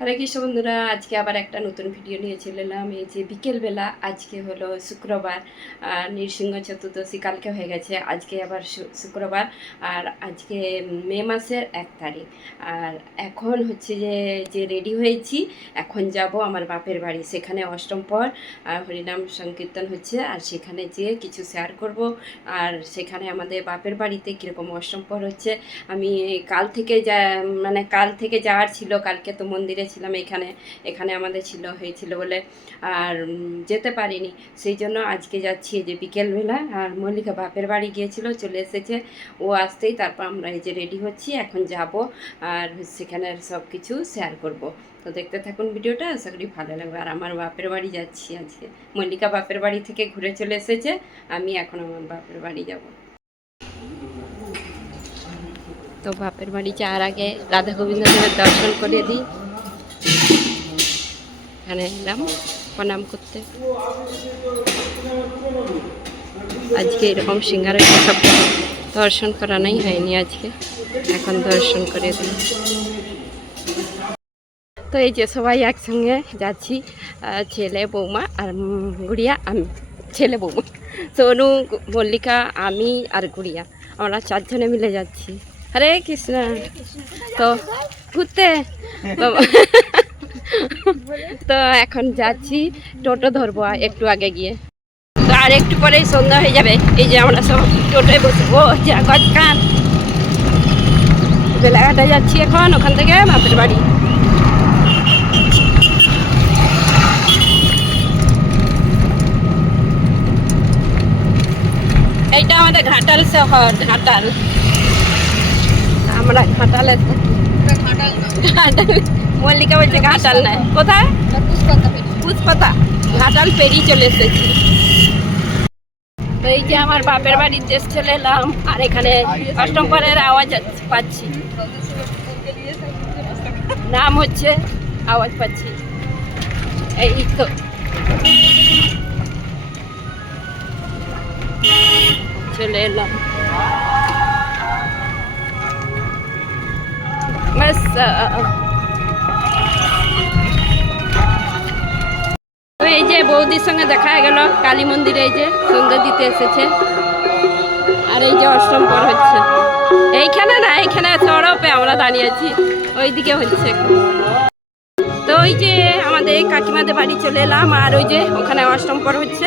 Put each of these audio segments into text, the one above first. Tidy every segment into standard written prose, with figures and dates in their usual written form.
হরে কৃষ্ণ বন্ধুরা, আজকে আবার একটা নতুন ভিডিও নিয়ে চলে এলাম। এই যে বিকেলবেলা, আজকে হলো শুক্রবার, নৃসিংহ চতুর্দশী কালকে হয়ে গেছে, আজকে আবার শুক্রবার। আর আজকে মে মাসের 1 তারিখ। আর এখন হচ্ছে যে যে রেডি হয়েছি, এখন যাব আমার বাপের বাড়ি। সেখানে অষ্টম পর হরিনাম সংকীর্তন হচ্ছে, আর সেখানে যেয়ে কিছু শেয়ার করব। আর সেখানে আমাদের বাপের বাড়িতে কীরকম অষ্টম পর হচ্ছে, আমি কাল থেকে যাওয়ার ছিল। কালকে তো মন্দিরে ছিলাম, এখানে আমাদের হয়েছিল বলে আর যেতে পারিনি। সেই জন্য আজকে যাচ্ছি যে বিকেলবেলা। আর মল্লিকা বাপের বাড়ি গিয়েছিল, চলে এসেছে। ও আসতেই তারপর আমরা এই যে রেডি হচ্ছি, এখন যাব আর সেখানের সব কিছু শেয়ার করব। তো দেখতে থাকুন ভিডিওটা, আশা করি ভালো লাগবে। আর আমার বাপের বাড়ি যাচ্ছি আজকে। মল্লিকা বাপের বাড়ি থেকে ঘুরে চলে এসেছে, আমি এখন আমার বাপের বাড়ি যাব। তো বাপের বাড়ি যাওয়ার আগে রাধা গোবিন্দ দেবের দর্শন করে দিই। এখানে এলাম প্রণাম করতে। আজকে এরকম সিঙ্গারা সব দর্শন করানোই হয়নি আজকে, এখন দর্শন করে দিই। তো এই যে সবাই একসঙ্গে যাচ্ছি, ছেলে বৌমা আর গুড়িয়া। আমি ছেলে বৌমা, সোনু, মল্লিকা, আমি আর গুড়িয়া, আমরা 4 জনে মিলে যাচ্ছি। হরে কৃষ্ণ। তো ঘুরতে তো এখন যাচ্ছি, টোটো ধরবো একটু আগে গিয়ে। তো আর একটু পরেই সন্ধ্যা হয়ে যাবে। এই যে আমরা সব টোটোয় বসবো, কান বেলাঘাটা যাচ্ছি এখন, ওখান থেকে বাপের বাড়ি। এইটা আমাদের ঘাটাল শহর, ঘাটাল। আমরা ঘাটালে মল্লিকা বলছে ঘাটাল নয়, কোথায়? পুষ্পাতা। ঘাটাল পেরিয়ে চলে এসেছি। তো এই যে আমার বাপের বাড়ির দেশ চলে এলাম, আর এখানে অষ্টম পরের আওয়াজ পাচ্ছি, নাম হচ্ছে, আওয়াজ পাচ্ছি। এই তো চলে এলাম। বাস এই যে বৌদির সঙ্গে দেখা হয়ে গেল কালী মন্দিরে, এই যে সন্ধ্যা দিতে এসেছে। আর এই যে অষ্টম পর হচ্ছে এইখানে না, এইখানে সড়পে আমরা দাঁড়িয়ে আছি, ওইদিকে হচ্ছে। তো ওই যে আমাদের কাকিমাদের বাড়ি চলে এলাম, আর ওই যে ওখানে অষ্টম পর হচ্ছে।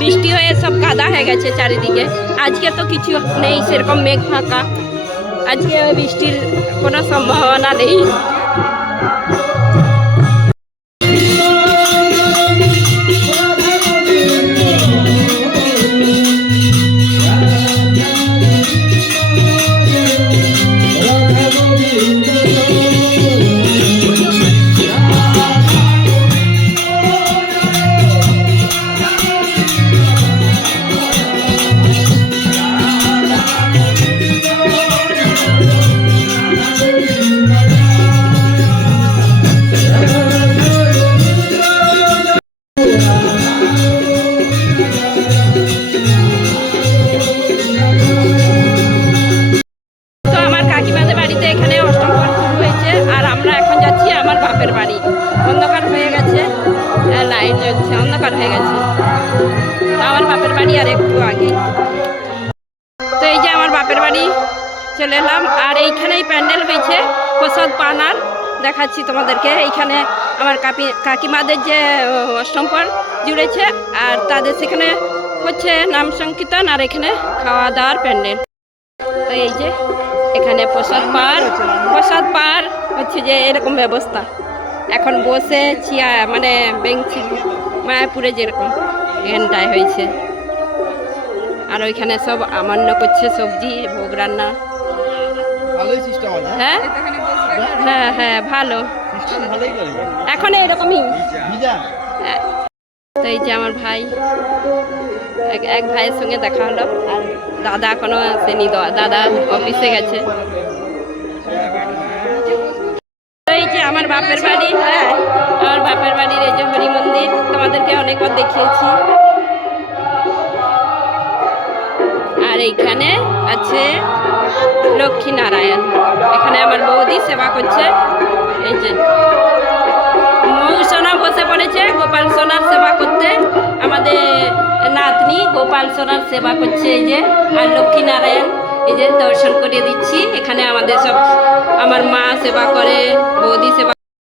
বৃষ্টি হয়ে সব কাদা হয়ে গেছে চারিদিকে। আজকে তো কিছু নেই সেরকম, মেঘ ফাঁকা। আজকে বৃষ্টির কোনো সম্ভাবনা নেই। অন্ধকার হয়ে গেছে, লাইট জ্বলছে, অন্ধকার হয়ে গেছে। আমার বাপের বাড়ি আর একটু আগে। তো এই যে আমার বাপের বাড়ি চলে এলাম, আর এইখানেই প্যান্ডেল হয়েছে প্রসাদ পানার, দেখাচ্ছি তোমাদেরকে। এইখানে আমার কাকিমাদের যে অষ্টম পর জুড়েছে, আর তাদের সেখানে হচ্ছে নাম সংকীর্তন, আর এখানে খাওয়া দাওয়ার প্যান্ডেল। তো এই যে এখানে প্রসাদ পার হচ্ছে যে এরকম ব্যবস্থা। এখন বসে মানে বেঞ্চি মায়াপুরে যেরকম এখানটায় হয়েছে। আর ওইখানে সব আমান্য করছে, সবজি ভোগ রান্না। হ্যাঁ হ্যাঁ হ্যাঁ, ভালো এখন এরকমই। তো এই যে আমার ভাই, এক ভাইয়ের সঙ্গে দেখা হলো, আর দাদা এখনো আসেনি, দাদা অফিসে গেছে। এই যে আমার বাপের বাড়ি, হ্যাঁ আমার বাপের বাড়ির এই যে হরি মন্দির, তোমাদেরকে অনেকবার দেখিয়েছি। আর এইখানে আছে লক্ষ্মী নারায়ণ। এখানে আমার বৌদি সেবা করছে। এই যে মৌ সোনা বসে পড়েছে গোপাল সোনার সেবা করতে। আমাদের নাতনি গোপাল সোনার সেবা করছে। এই যে আর লক্ষ্মী নারায়ণ এই যে দর্শন করিয়ে দিচ্ছি। এখানে আমাদের সব আমার মা সেবা করে, বৌদি সেবা।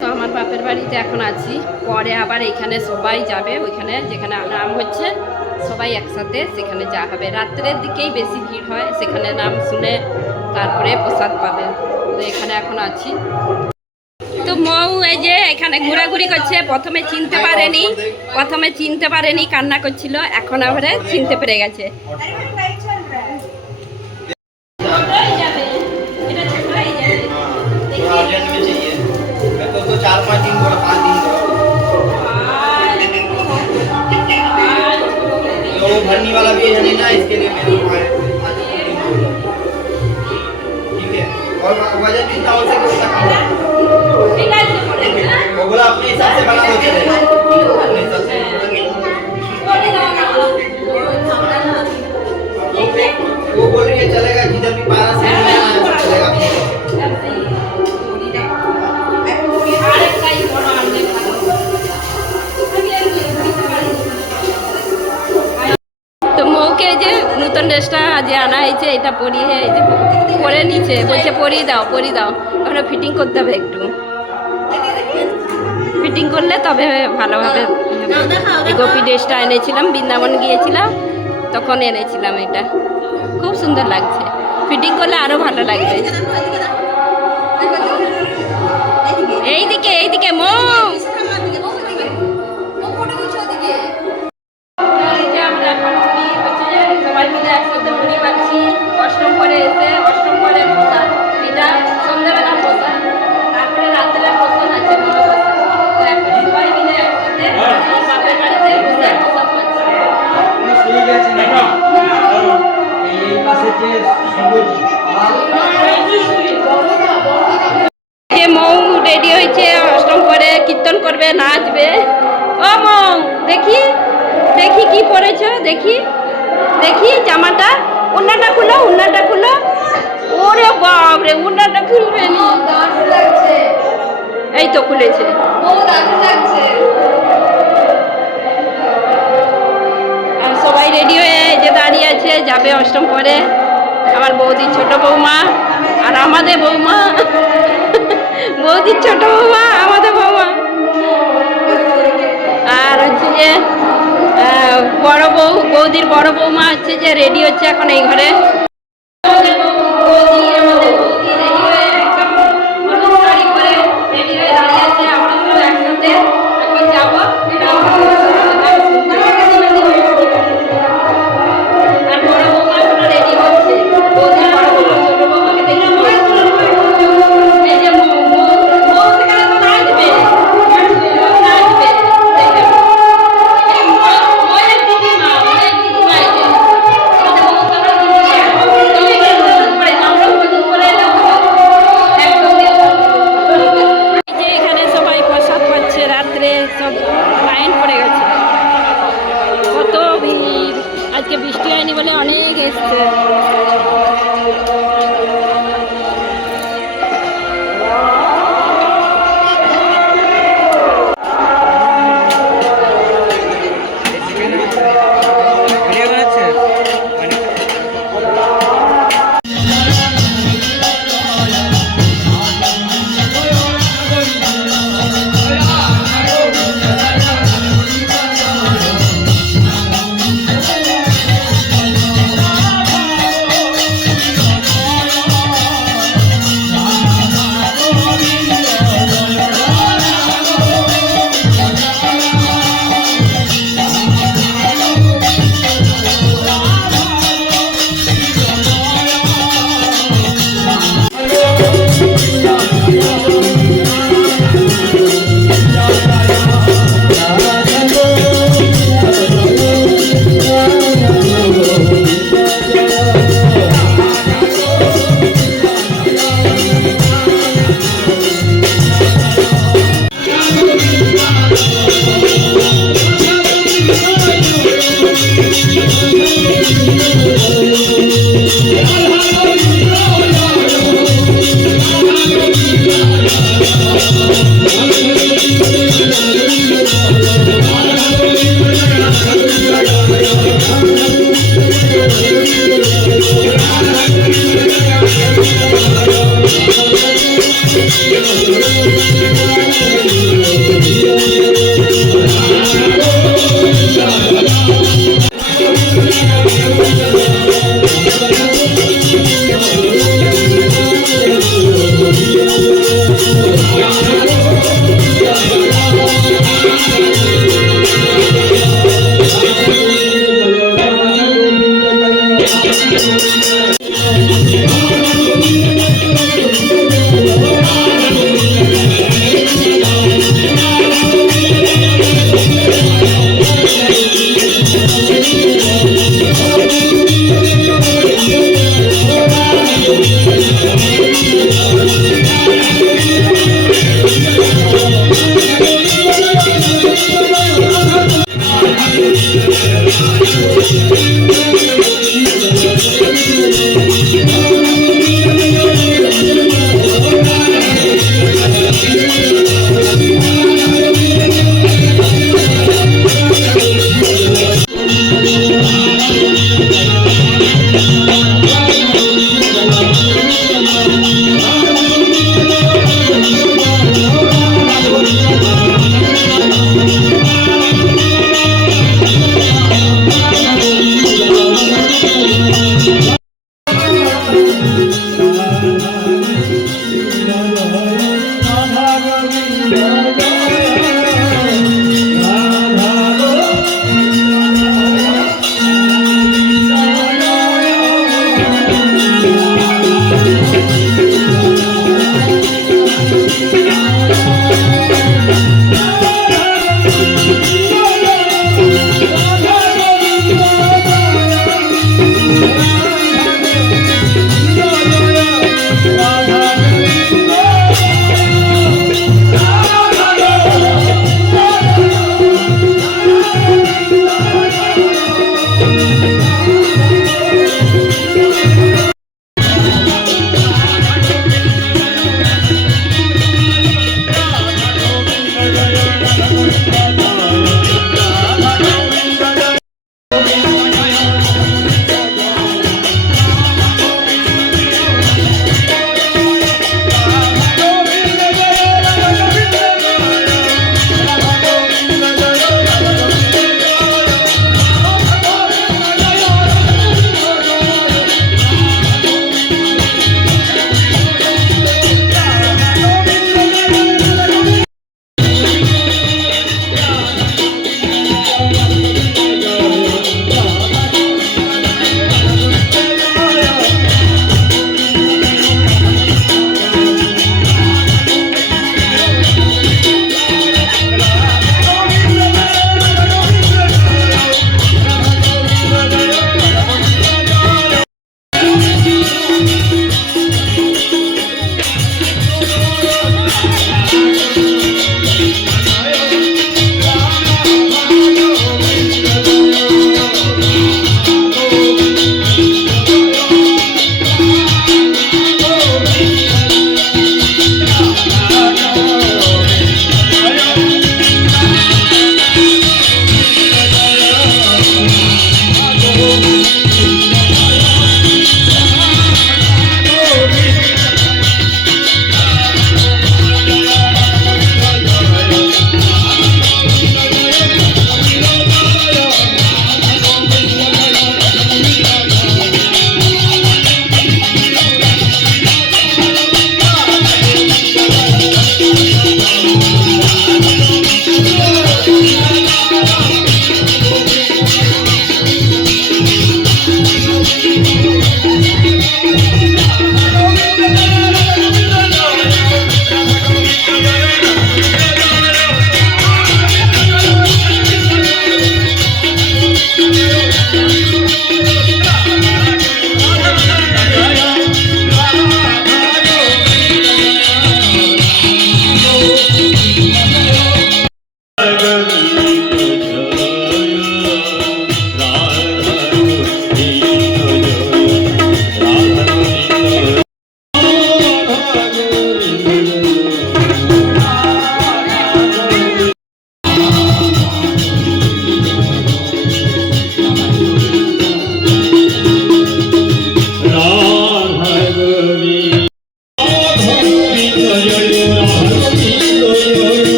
তো আমার বাপের বাড়িতে এখন আছি, পরে আবার এখানে সবাই যাবে ওইখানে যেখানে নাম হচ্ছে, সবাই একসাথে সেখানে যা হবে। রাত্রের দিকেই বেশি ভিড় হয়, সেখানে নাম শুনে তারপরে প্রসাদ পাবে। তো এখানে এখন আছি। তো মৌ এই যে এখানে ঘোরাঘুরি করছে। প্রথমে চিনতে পারেনি, কান্না করছিল। এখন আবার চিনতে পেরে গেছে। भरने वाला भी है नहीं ना, इसके लिए मेरे को ठीक है। और वजन कितना हो सके उसका कम वो बोला अपने हिसाब से बना दो चलेगा, अपने हिसाब से वो बोल रही है चलेगा, जिधर भी 12 से चलेगा। তো মৌকে যে নতুন ড্রেসটা যে আনা হয়েছে এটা পরিয়ে এই যে পরে নিচে বলছে পরিয়ে দাও আমরা ফিটিং করতে হবে, একটু ফিটিং করলে তবে ভালোভাবে এই গোপী ড্রেসটা এনেছিলাম, বৃন্দাবন গিয়েছিলাম তখন এনেছিলাম। এটা খুব সুন্দর লাগছে, ফিটিং করলে আরো ভালো লাগবে। এইদিকে মৌ সবাই মিলে একসাথে মুড়ি পাচ্ছি। অষ্টম করে এসে অষ্টম করে প্রসাদ, এটা সন্ধ্যাবেলা প্রসাদ, তারপরে রাত্রে প্রসাদ আছে বড় প্রসাদ। তো এখন সবাই মিলে একসাথে বাপের বাড়িতে বসে প্রসাদ পাচ্ছি। যে মৌ রেডি হয়েছে অষ্টম করে, কীর্তন করবে, নাচবে। ও মৌ দেখি কি পরেছ, দেখি জামাটা, উন্নাটা খুলো। ওরে বাপরে, উন্নাটা খুলবে নি। এই তো খুলেছে। আর সবাই রেডি হয়ে যে দাঁড়িয়ে আছে, যাবে অষ্টম পরে। আমার বৌদির ছোট বৌমা আর আমাদের বৌমা, বৌদির ছোট বৌমা আমাদের বৌমা, আর হচ্ছে যে বৌদির বড় বৌমা হচ্ছে যে রেডি হচ্ছে এখন এই ঘরে।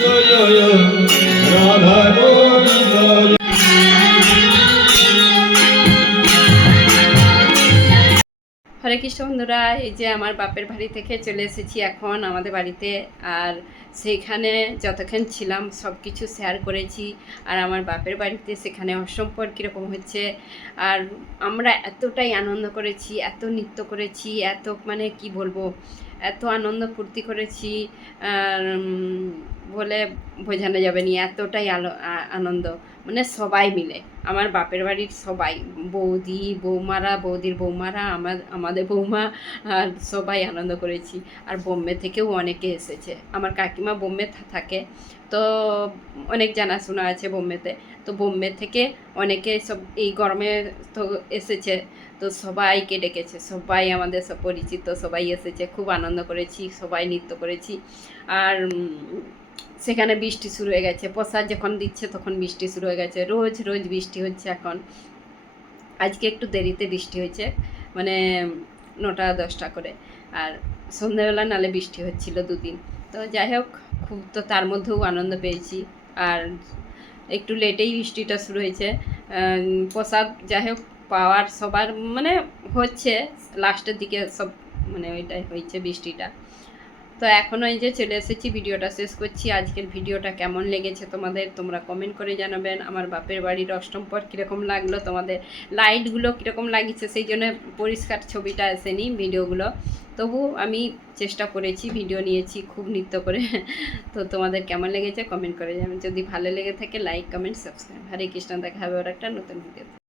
জয় রাধা গোবিন্দ হরে কৃষ্ণ বন্ধুরা, এই যে আমার বাপের বাড়ি থেকে চলে এসেছি এখন আমাদের বাড়িতে। আর সেইখানে যতক্ষণ ছিলাম সব কিছু শেয়ার করেছি। আর আমার বাপের বাড়িতে সেখানে অসম্পর কীরকম হচ্ছে, আর আমরা এতটাই আনন্দ করেছি, এত নৃত্য করেছি, এত মানে কি বলবো, এত আনন্দ ফুর্তি করেছি আর বলে বোঝানো যাবে না, এতটাই আনন্দ, মানে সবাই মিলে আমার বাপের বাড়ির সবাই, বৌদি বৌমারা, বৌদির বৌমারা, আমাদের বৌমা, আর সবাই আনন্দ করেছি। আর বোম্বে থেকেও অনেকে এসেছে, আমার কাকিমা বোম্বে থাকে, তো অনেক জানাশোনা আছে বোম্বেতে, তো বোম্বে থেকে অনেকে সব এই গরমে তো এসেছে, তো সবাইকে ডেকেছে, সবাই আমাদের সব পরিচিত সবাই এসেছে, খুব আনন্দ করেছি, সবাই নৃত্য করেছি। আর সেখানে বৃষ্টি শুরু হয়ে গেছে, প্রসাদ যখন দিচ্ছে তখন বৃষ্টি শুরু হয়ে গেছে, রোজ রোজ বৃষ্টি হচ্ছে এখন। আজকে একটু দেরিতে বৃষ্টি হয়েছে, মানে 9টা-10টা করে, আর সন্ধ্যাবেলা নালে বৃষ্টি হচ্ছিল দুদিন। তো যাই হোক, খুব তো তার মধ্যেও আনন্দ পেয়েছি। আর একটু লেটেই বৃষ্টিটা শুরু হয়েছে, প্রসাদ যাই হোক পাওয়ার সবার মানে হচ্ছে লাস্টের দিকে সব, মানে ওইটাই হয়েছে বৃষ্টিটা। তো এখন ওই যে চলে এসেছি, ভিডিওটা শেষ করছি। আজকের ভিডিওটা কেমন লেগেছে তোমাদের, তোমরা কমেন্ট করে জানাবেন। আমার বাপের বাড়ির অষ্টমপর কীরকম লাগলো, তোমাদের লাইটগুলো কীরকম লাগিয়েছে, সেই জন্য পরিষ্কার ছবিটা আসেনি ভিডিওগুলো, তবু আমি চেষ্টা করেছি, ভিডিও নিয়েছি খুব নৃত্য করে। তো তোমাদের কেমন লেগেছে কমেন্ট করে জানাবেন। যদি ভালো লেগে থাকে লাইক কমেন্ট সাবস্ক্রাইব। হরে কৃষ্ণ, দেখা হবে আর একটা নতুন ভিডিও।